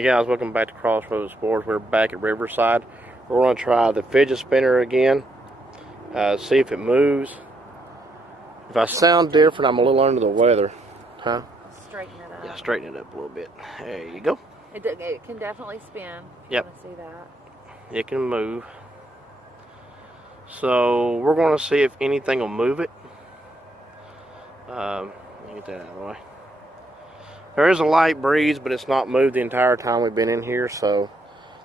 Hey guys, welcome back to Crossroads Sports. We're back at Riverside. We're going to try the fidget spinner again, see if it moves. If I sound different, I'm a little under the weather. Huh? Straighten it up. Yeah, straighten it up a little bit. There you go. It can definitely spin. Yep. Want to see that? It can move. So we're going to see if anything will move it. Let me get that out of the way. There is a light breeze, but it's not moved the entire time we've been in here, so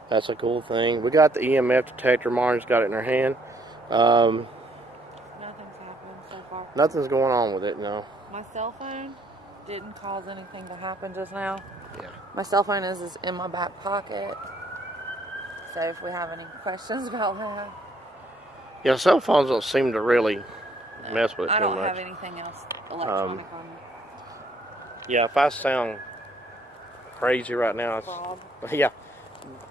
that's a cool thing. We got the EMF detector. Marnie's got it in her hand. Nothing's happened so far. Nothing's going on with it, no. My cell phone didn't cause anything to happen just now. Yeah. My cell phone is in my back pocket. So if we have any questions about that. Yeah, cell phones don't seem to really mess with it I too don't much. have anything else electronic on me. Yeah, if I sound crazy right now, it's, Rob. yeah,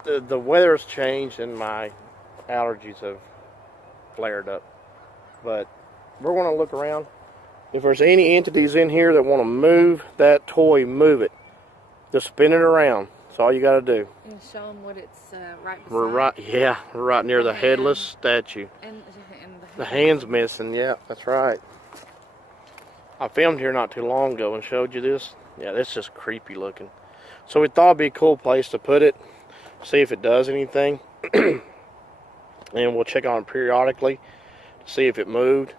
the weather's changed and my allergies have flared up. But we're going to look around. If there's any entities in here that want to move that toy, move it. Just spin it around. That's all you got to do. And show them what it's right beside. We're right near the headless statue. And The hand's missing. Yeah, that's right. I filmed here not too long ago and showed you this. Yeah, this is just creepy looking. So we thought it'd be a cool place to put it, see if it does anything. And we'll check on it periodically to see if it moved.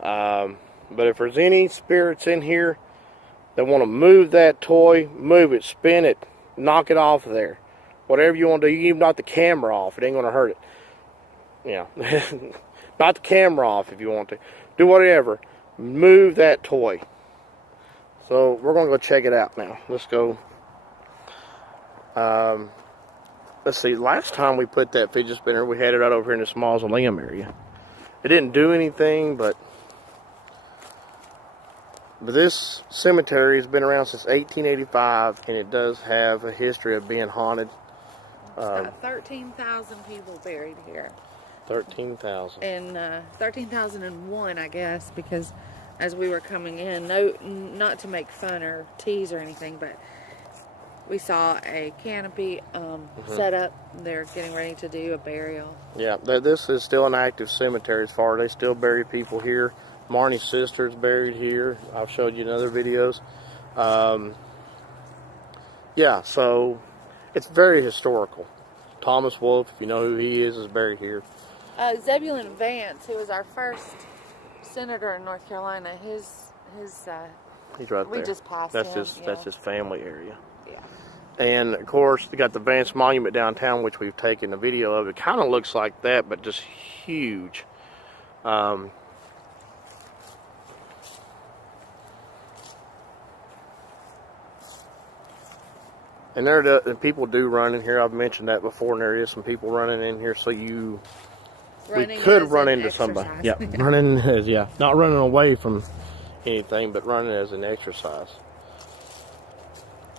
But if there's any spirits in here that want to move that toy, move it, spin it, knock it off of there. Whatever you want to do, you can even knock the camera off. It ain't going to hurt it. Yeah. Knock the camera off if you want to. Do whatever. Move that toy. So we're going to go check it out now. Let's go. Let's see. Last time we put that fidget spinner, we had it right over here in this mausoleum area. It didn't do anything, but this cemetery has been around since 1885, and it does have a history of being haunted. It's got 13,000 people buried here. 13,000. And 13,001, I guess, because as we were coming in, not to make fun or tease or anything, but we saw a canopy set up. They're getting ready to do a burial. Yeah, this is still an active cemetery as far as they still bury people here. Marnie's sister's buried here. I've showed you in other videos. Yeah, so it's very historical. Thomas Wolfe, if you know who he is buried here. Zebulon Vance, who was our first senator in North Carolina, he's right there. We just passed that's him. That's his family area. Yeah. And of course, they got the Vance Monument downtown, which we've taken a video of. It kind of looks like that, but just huge. And people do run in here. I've mentioned that before, and there is some people running in here, so we could run into somebody. Yeah, running as not running away from anything, but running as an exercise.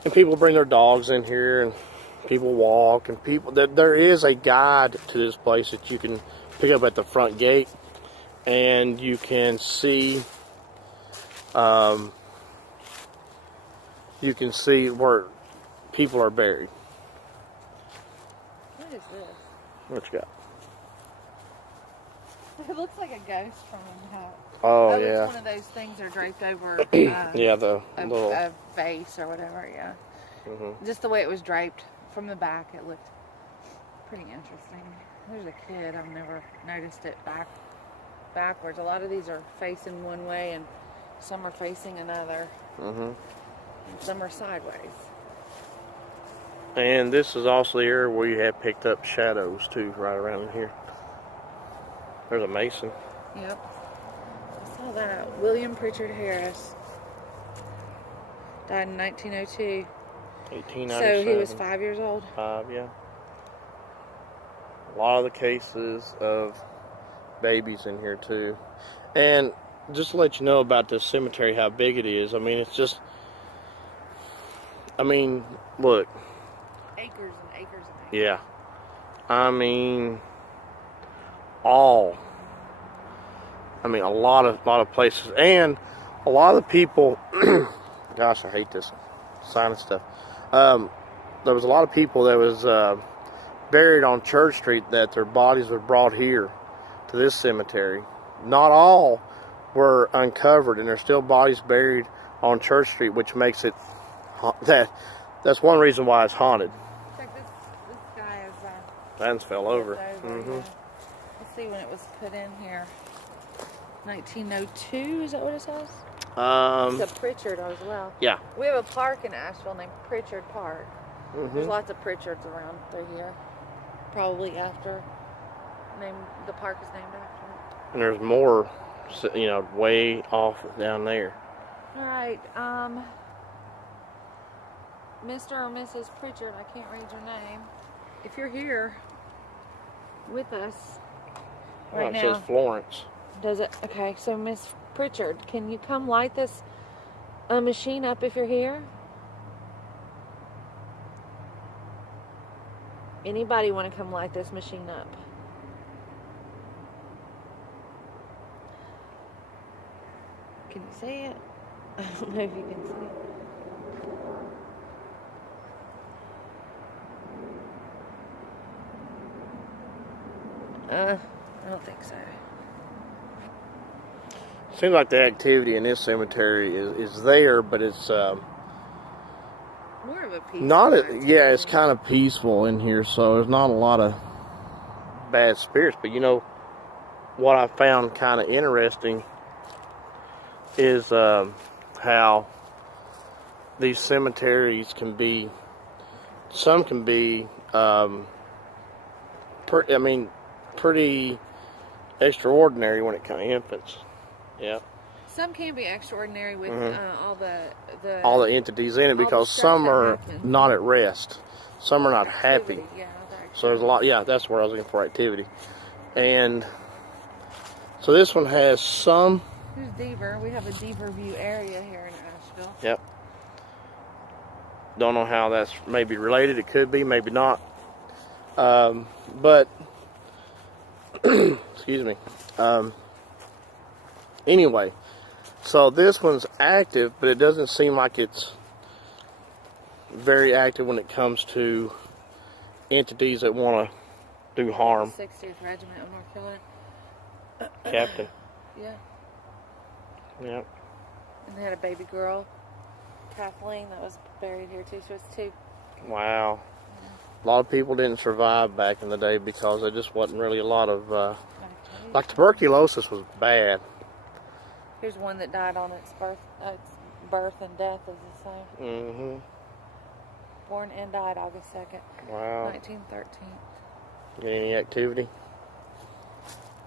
And people bring their dogs in here, and people walk, and there is a guide to this place that you can pick up at the front gate, and you can see where people are buried. What is this? What you got? It looks like a ghost from Oh yeah. It's one of those things that are draped over yeah, the little a vase or whatever. Yeah. Just the way it was draped from the back, it looked pretty interesting. There's a kid. I've never noticed it backwards. A lot of these are facing one way, and some are facing another. And some are sideways. And this is also the area where you have picked up shadows too, right around in here. There's a mason. Yep. I saw that. William Pritchard Harris died in 1902. 1897. So he was 5 years old? 5, yeah. A lot of the cases of babies in here too. And just to let you know about this cemetery, how big it is. I mean, it's just, look. Acres and acres and acres. Yeah. A lot of places, and a lot of the people. Gosh, I hate this sinus stuff. A there was a lot of people that was buried on Church Street that their bodies were brought here to this cemetery. Not all were uncovered, and there's still bodies buried on Church Street, which makes it that's one reason why it's haunted. Check this guy is That fell over. yeah. Let's see when it was put in here. 1902, is that what it says? It's a Pritchard as well. Yeah. We have a park in Asheville named Pritchard Park. There's lots of Pritchards around through here. Probably the park is named after it. And there's more, you know, way off down there. All right, Mr. or Mrs. Pritchard, I can't read your name. If you're here with us right now. It says Florence. Does it? Okay, so Miss Pritchard, can you come light this machine up if you're here? Anybody want to come light this machine up? Can you see it? I don't know if you can see it. I don't think so. Seems like the activity in this cemetery is there, but it's More of a peaceful not. activity. Yeah, it's kind of peaceful in here, so there's not a lot of bad spirits. But you know what I found kind of interesting is how these cemeteries can be. Some can be, pretty extraordinary when it comes to infants. Yeah. Some can be extraordinary with all the entities in it, because some are not at rest. Some are not happy. activity. Yeah, So there's a lot. Yeah, that's where I was looking for, activity. And so this one has some. Here's Deaver. We have a Deaver View area here in Asheville. Yep. Don't know how that's maybe related. It could be, maybe not. But excuse me. Anyway, so this one's active, but it doesn't seem like it's very active when it comes to entities that want to do harm. 60th Regiment of North Carolina. Captain. Yeah. Yep. And they had a baby girl, Kathleen, that was buried here too. So it's two. Wow. A lot of people didn't survive back in the day because there just wasn't really a lot of, like tuberculosis was bad. Here's one that died on its birth and death is the same. Mm-hmm. Born and died August 2nd, Wow. 1913. Get any activity?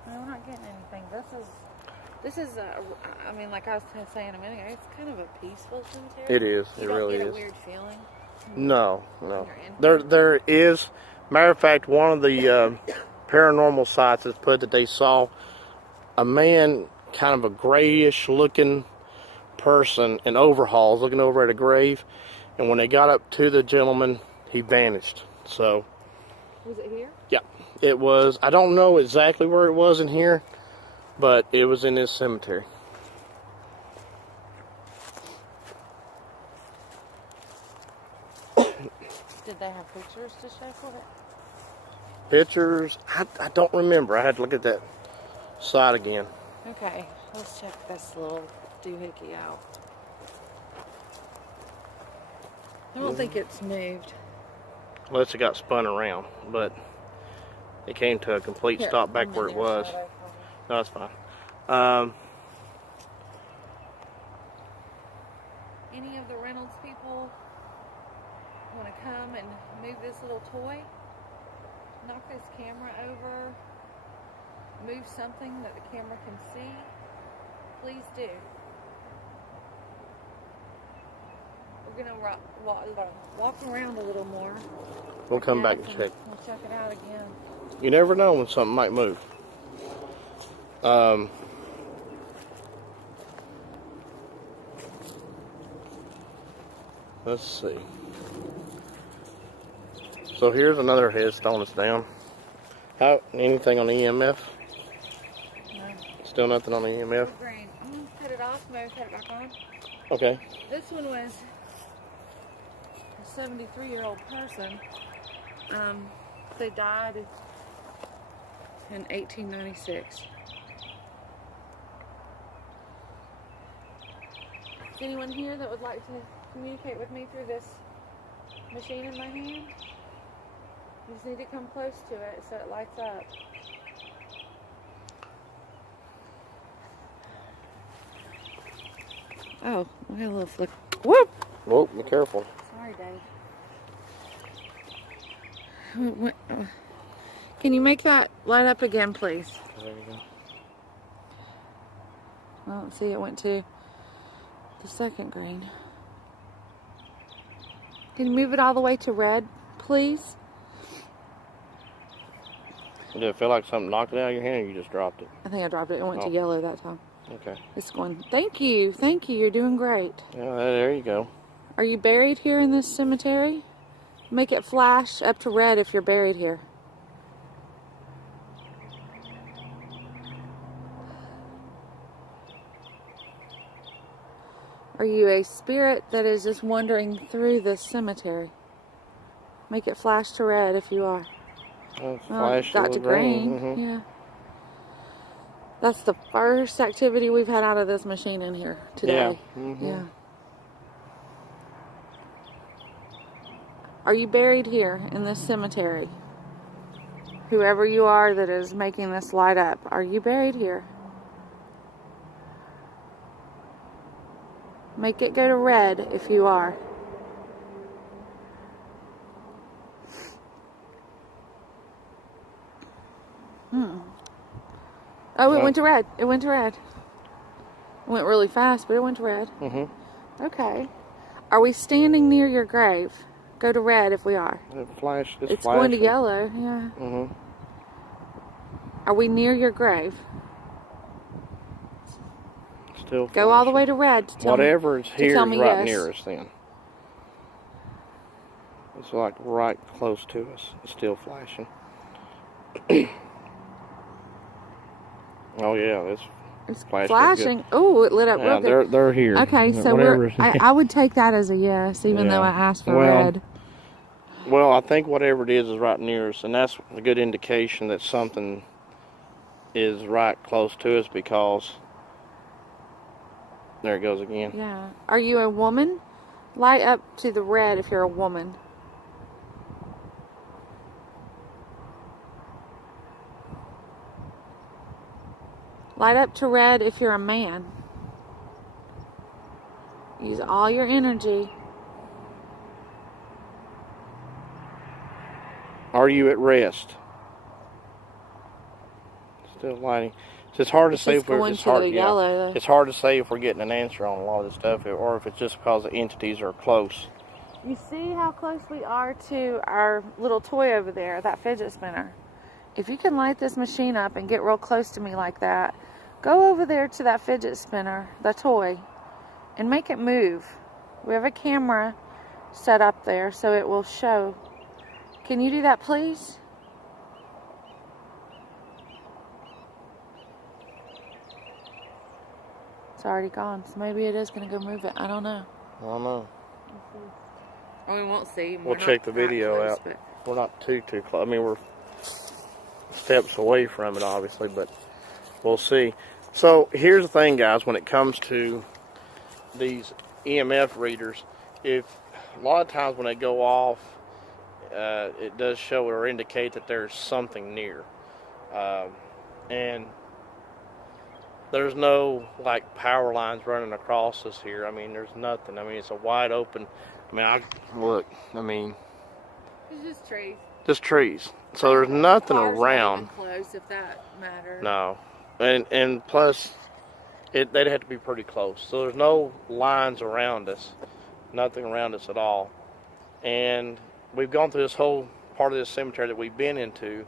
No, I'm not getting anything. This is I mean, like I was saying a minute ago, it's kind of a peaceful cemetery. It is. You It don't really get is. a weird feeling. No. When you're in There is. Matter of fact, one of the paranormal sites has put that they saw a man, kind of a grayish looking person in overalls, looking over at a grave, and when they got up to the gentleman, he vanished. So, Was it here? yeah, it was. I don't know exactly where it was in here, but it was in this cemetery. Did they have pictures to show for it? Pictures? I don't remember. I had to look at that site again. Okay, let's check this little doohickey out. I don't think it's moved. Unless it got spun around, but it came to a complete Here, stop back I'm where in it your was. shadow. No, that's fine. Any of the Reynolds people want to come and move this little toy? Knock this camera over? Move something that the camera can see? Please do. We're going to walk around a little more. We'll come back and check. We'll check it out again. You never know when something might move. Let's see. So here's another headstone that's down. Anything on the EMF? No. Still nothing on the EMF? Green. I'm going to cut it off. Maybe put it back on. Okay. This one was a 73-year-old person. They died in 1896. Is anyone here that would like to communicate with me through this machine in my hand? You just need to come close to it so it lights up. Oh, we got a little flick. Whoop! Whoop, be careful. Sorry, Dave. Can you make that light up again, please? There you go. Well, let's see, it went to the second green. Can you move it all the way to red, please? Did it feel like something knocked it out of your hand, or you just dropped it? I think I dropped it. It went to yellow that time. Okay. It's going. Thank you. Thank you. You're doing great. Yeah, there you go. Are you buried here in this cemetery? Make it flash up to red if you're buried here. Are you a spirit that is just wandering through this cemetery? Make it flash to red if you are. Flash got to green. Mm-hmm. Yeah. That's the first activity we've had out of this machine in here today. Yeah. Mm-hmm. Yeah. Are you buried here in this cemetery? Whoever you are that is making this light up, are you buried here? Make it go to red if you are. Oh, it went to red. It went to red. It went really fast, but it went to red. Mm-hmm. Okay. Are we standing near your grave? Go to red if we are. It's flashing. going to yellow, yeah. Mm-hmm. Are we near your grave? Still Go all the way to red to tell Whatever is here is right yes. near us then. It's like right close to us. It's still flashing. Oh yeah, it's flashing. Oh, it lit up real good. They're here. Okay, so I would take that as a yes, even though I asked for red. Well, I think whatever it is right near us, and that's a good indication that something is right close to us, because there it goes again. Yeah. Are you a woman? Light up to the red if you're a woman. Light up to red if you're a man. Use all your energy. Are you at rest? Still lighting. It's hard to say if we're it's hard to say if we're getting an answer on a lot of this stuff, or if it's just because the entities are close. You see how close we are to our little toy over there, that fidget spinner. If you can light this machine up and get real close to me like that, go over there to that fidget spinner, the toy, and make it move. We have a camera set up there so it will show. Can you do that, please? It's already gone, so maybe it is going to go move it. I don't know. I don't know. Well, we won't see. We'll check the video out. We're not too close. I mean, we're steps away from it, obviously, but we'll see. So here's the thing, guys. When it comes to these EMF readers, if a lot of times when they go off, it does show or indicate that there's something near, and there's no like power lines running across us here. I mean, there's nothing. I mean, it's a wide open. I mean, look. I mean, it's just trees. Just trees. So there's nothing Cars around. Not even close, if that matters. No, and plus, they'd have to be pretty close. So there's no lines around us, nothing around us at all. And we've gone through this whole part of this cemetery that we've been into,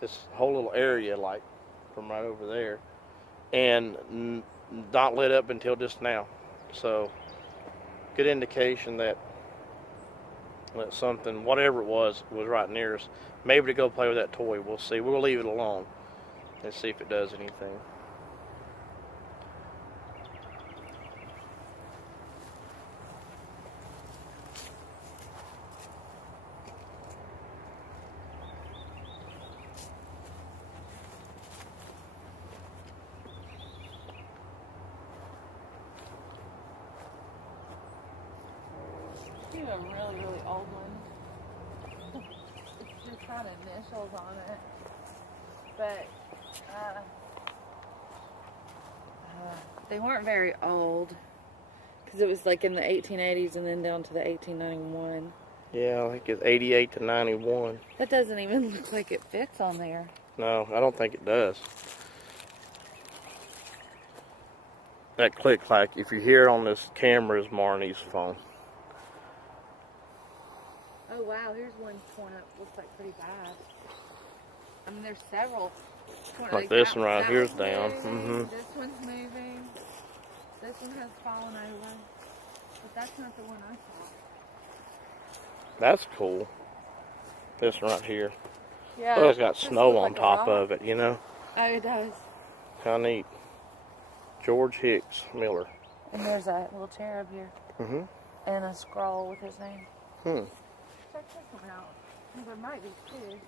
this whole little area, like from right over there, and not lit up until just now. So good indication that something, whatever it was right near us. Maybe to go play with that toy. We'll see. We'll leave it alone and see if it does anything. see a really, really old one. It's just got initials on it. But they weren't very old. Because it was like in the 1880s and then down to the 1891. Yeah, I think it's 88 to 91. That doesn't even look like it fits on there. No, I don't think it does. That click-clack, if you hear it on this camera, is Marnie's phone. Oh wow, here's one torn up. Looks like pretty bad. I mean, there's several. Like this one right here's down. This one's moving. This one has fallen over. But that's not the one I saw. That's cool. This one right here. Yeah. Oh, it's got snow on top of it, you know? Oh, it does. How neat. George Hicks Miller. And there's a little cherub here. And a scroll with his name. Check this one out. There might be two.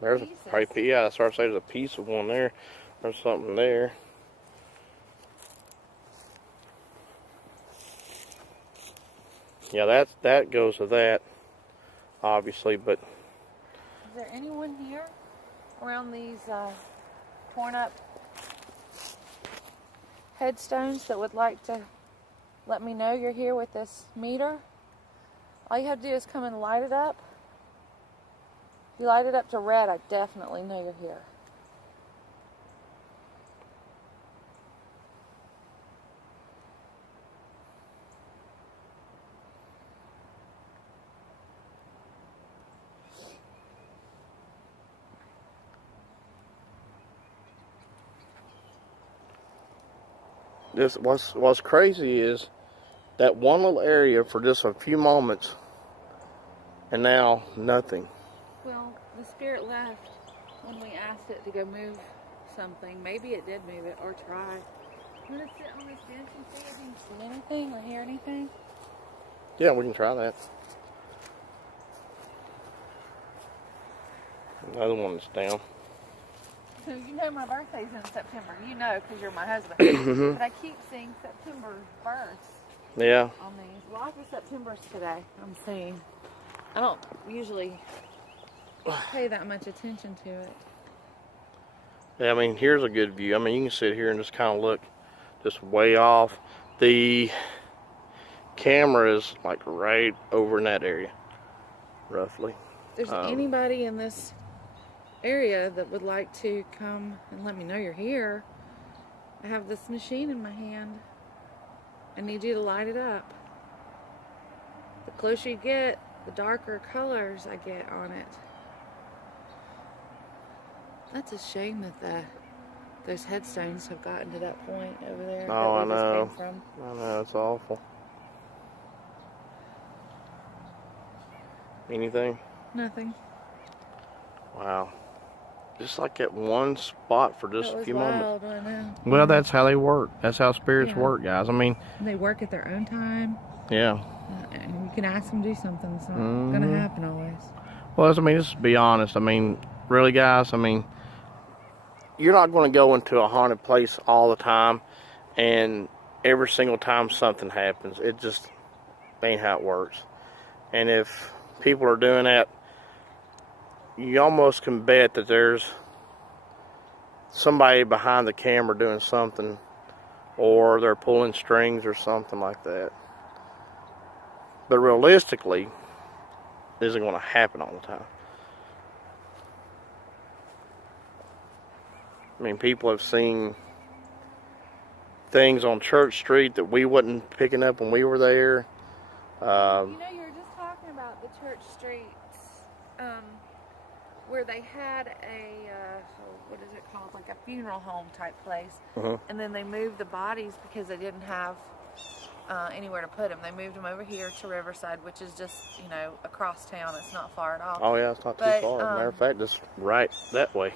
There's a piece. Yeah, that's what I say. There's a piece of one there. There's something there. Yeah, that goes to that, obviously. But is there anyone here around these torn up headstones that would like to let me know you're here with this meter? All you have to do is come and light it up. If you light it up to red, I definitely know you're here. this what's crazy is that one little area for just a few moments, and now nothing. Well, the spirit left when we asked it to go move something. Maybe it did move it or try. You want to sit on this bench and see if you can see anything or hear anything? Yeah, we can try that. Another one that's down. So you know my birthday's in September. You know because you're my husband. But I keep seeing September 1st. Yeah. On these. Lots of Septembers today I'm seeing. I don't usually pay that much attention to it. Yeah, I mean, here's a good view. I mean, you can sit here and just kind of look just way off. The camera is like right over in that area, roughly. If there's anybody in this area that would like to come and let me know you're here, I have this machine in my hand. I need you to light it up. The closer you get, the darker colors I get on it. That's a shame that those headstones have gotten to that point over there. Oh, I that we just know. came from. I know, it's awful. Anything? Nothing. Wow. Just like at one spot for just a few moments. I know. Well, that's how they work. That's how spirits work, guys. I mean, they work at their own time. Yeah. And you can ask them to do something. It's not going to happen always. Well, I mean, let's be honest. I mean, really, guys, I mean, you're not going to go into a haunted place all the time and every single time something happens. It just ain't how it works. And if people are doing that, you almost can bet that there's somebody behind the camera doing something, or they're pulling strings or something like that. But realistically, it isn't going to happen all the time. I mean, people have seen things on Church Street that we wasn't picking up when we were there. You know, you were just talking about the Church Street, where they had a, what is it called, like a funeral home type place. And then they moved the bodies because they didn't have anywhere to put them. They moved them over here to Riverside, which is just, you know, across town. It's not far at all. Oh yeah, it's not too far. Matter of fact, it's right that way.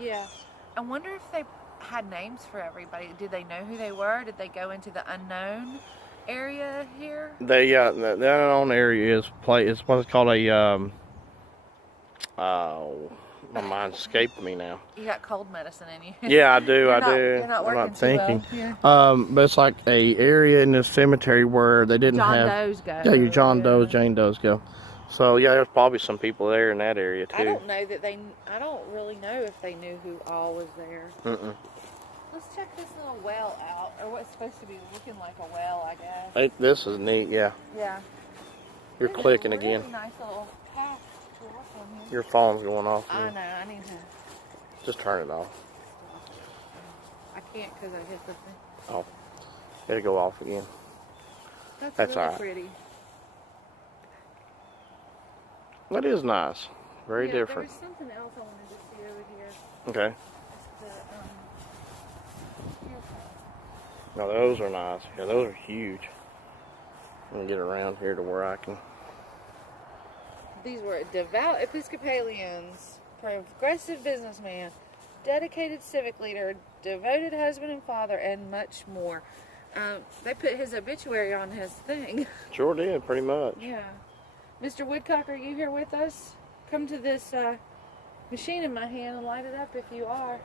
Yeah. I wonder if they had names for everybody. Did they know who they were? Did they go into the unknown area here? The unknown area is it's what's called a My mind's escaping me now. You got cold medicine in you. Yeah, I do. You're not I'm working not thinking. too well. Yeah. But it's like a area in this cemetery where they didn't John have. Doe's go. Yeah, your John Yeah. Doe's, Jane Doe's go. So yeah, there's probably some people there in that area too. I don't know that I don't really know if they knew who all was there. Let's check this little well out, or what's supposed to be looking like a well, I guess. Hey, this is neat. Yeah. Yeah. You're There's clicking a really again. nice little path to walk on here. Your phone's going off. I know. I need to. Just turn it off. I can't because I hit the thing. Oh, it'll go off again. That's really all right. Pretty. That is nice. Very different. There was something else I wanted to see over here. Okay. The, Now those are nice. Yeah, those are huge. Let me get around here to where I can. These were devout Episcopalians, progressive businessman, dedicated civic leader, devoted husband and father, and much more. They put his obituary on his thing. Sure did, pretty much. Yeah. Mr. Woodcock, are you here with us? Come to this machine in my hand and light it up if you are.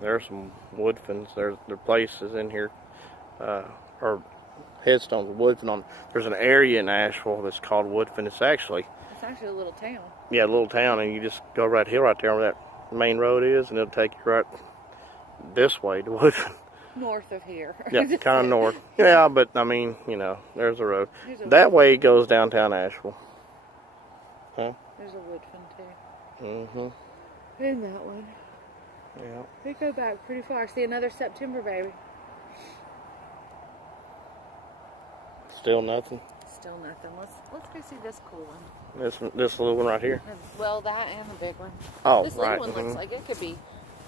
There's some woodfins. There's places in here, or headstones of woodfin on. There's an area in Asheville that's called Woodfin. It's actually a little town. Yeah, a little town, and you just go right here, right there where that main road is, and it'll take you right this way to Woodfin. North of here. Yeah, kind of north. Yeah, but I mean, you know, there's a road. That way it goes downtown Asheville. Huh? There's a Woodfin too. Mm-hmm. And that one. Yeah. We go back pretty far. See another September baby. Still nothing. Still nothing. Let's go see this cool one. This little one right here. Well, that and the big one. Oh, this right. little one looks like it could be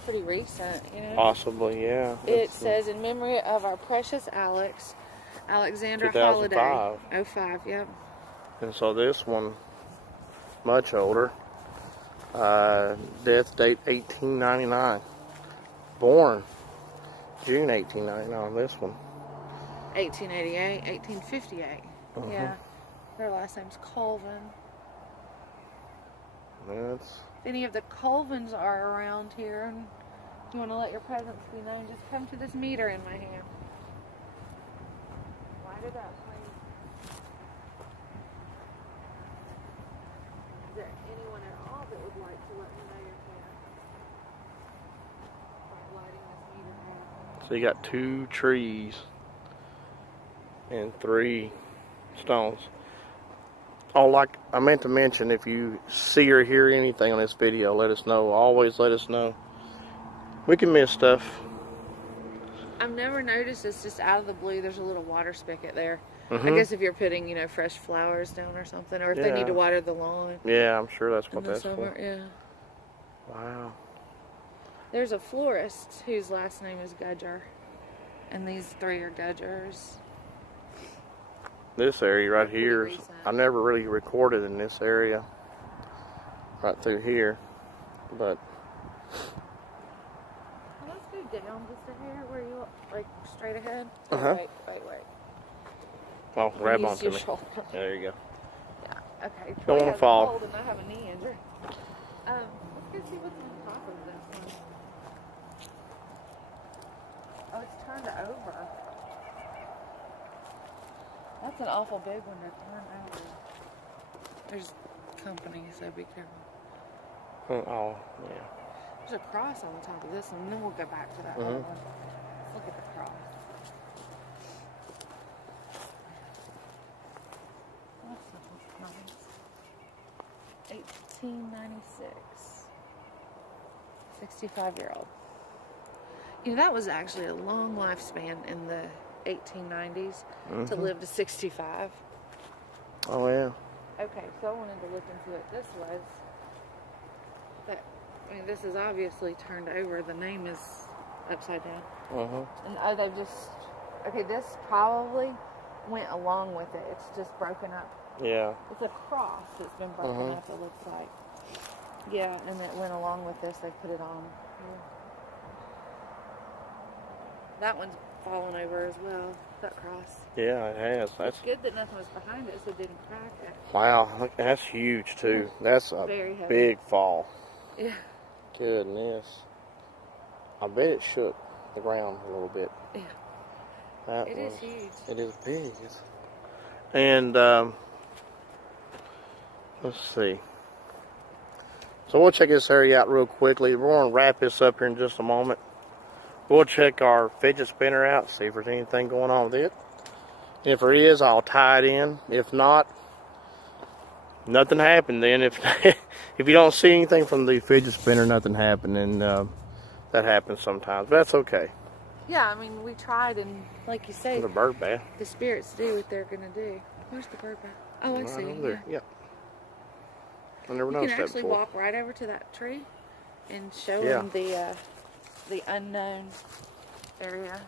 pretty recent. You know? Possibly, yeah. It says in memory of our precious Alexandra 2005. Holiday. 05, yep. And so this one, much older. Death date 1899. Born June 1899. This one. 1888, 1858. Yeah. Their last name's Colvin. That's. If any of the Colvins are around here and you want to let your presence be known, just come to this meter in my hand. Light it up, please. Is there anyone at all that would like to let me know you're here? By lighting this meter up. So you got 2 trees and 3 stones. Oh, like I meant to mention, if you see or hear anything on this video, let us know. Always let us know. We can miss stuff. I've never noticed this, just out of the blue, there's a little water spigot there. Mm-hmm. I guess if you're putting, fresh flowers down or something, or if they need to water the lawn. Yeah, I'm sure that's what in the that's summer, for. Yeah. Wow. There's a florist whose last name is Gudger, and these 3 are Gudgers. This area right here, recent. I never really recorded in this area, right through here, but. Let's go down just a hair where you, straight ahead. Wait. Oh, grab Use onto your me. shoulder. There you go. Yeah, okay. Don't want to fall. Cold and I have a knee injury. Let's go see what's on top of this one. Oh, it's turned over. That's an awful big one to turn over. There's company, so be careful. Oh, yeah. There's a cross on the top of this one, and then we'll go back to that other one. Let's look at the cross. That's nice. 1896. 65-year-old. That was actually a long lifespan in the 1890s to live to 65. Oh, yeah. Okay, so I wanted to look into what this was. This is obviously turned over. The name is upside down. And they've just... Okay, this probably went along with it. It's just broken up. Yeah. It's a cross that's been broken up, it looks like. Yeah, and it went along with this. They put it on. Yeah. That one's fallen over as well. that cross. Yeah, it has. That's It's good that nothing was behind it, so it didn't crack it. wow. Look, that's huge too. That's a Very heavy. big fall. Yeah. Goodness. I bet it shook the ground a little bit. Yeah. That It was, is huge. It is big. And let's see. So we'll check this area out real quickly. We're going to wrap this up here in just a moment. We'll check our fidget spinner out, see if there's anything going on with it. If there is, I'll tie it in. If not, nothing happened then. If if you don't see anything from the fidget spinner, nothing happened, and that happens sometimes. But that's okay. Yeah, I mean, we tried, and like you say, The bird bath. the spirits do what they're gonna do. Where's the bird bath? Oh, I Right see. over there. Yeah. Yep. I never You can noticed that actually before. walk right over to that tree and show Yeah. them the unknown area.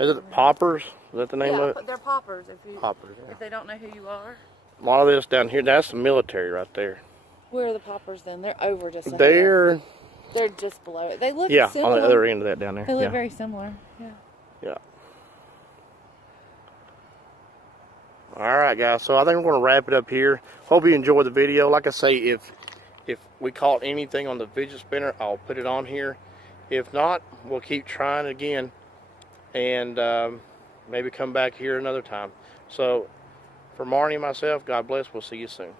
Is it poppers? Is that the name Yeah, of it? but they're poppers Poppers. Yeah. if they don't know who you are. A lot of this down here, that's the military right there. Where are the poppers then? They're over just ahead. They're just below it. They look yeah, similar. on the other end of that down there. They look Yeah. very similar. Yeah. Yeah. All right, guys. So I think we're going to wrap it up here. Hope you enjoyed the video. Like I say, if we caught anything on the fidget spinner, I'll put it on here. If not, we'll keep trying again, and maybe come back here another time. So for Marnie and myself, God bless. We'll see you soon.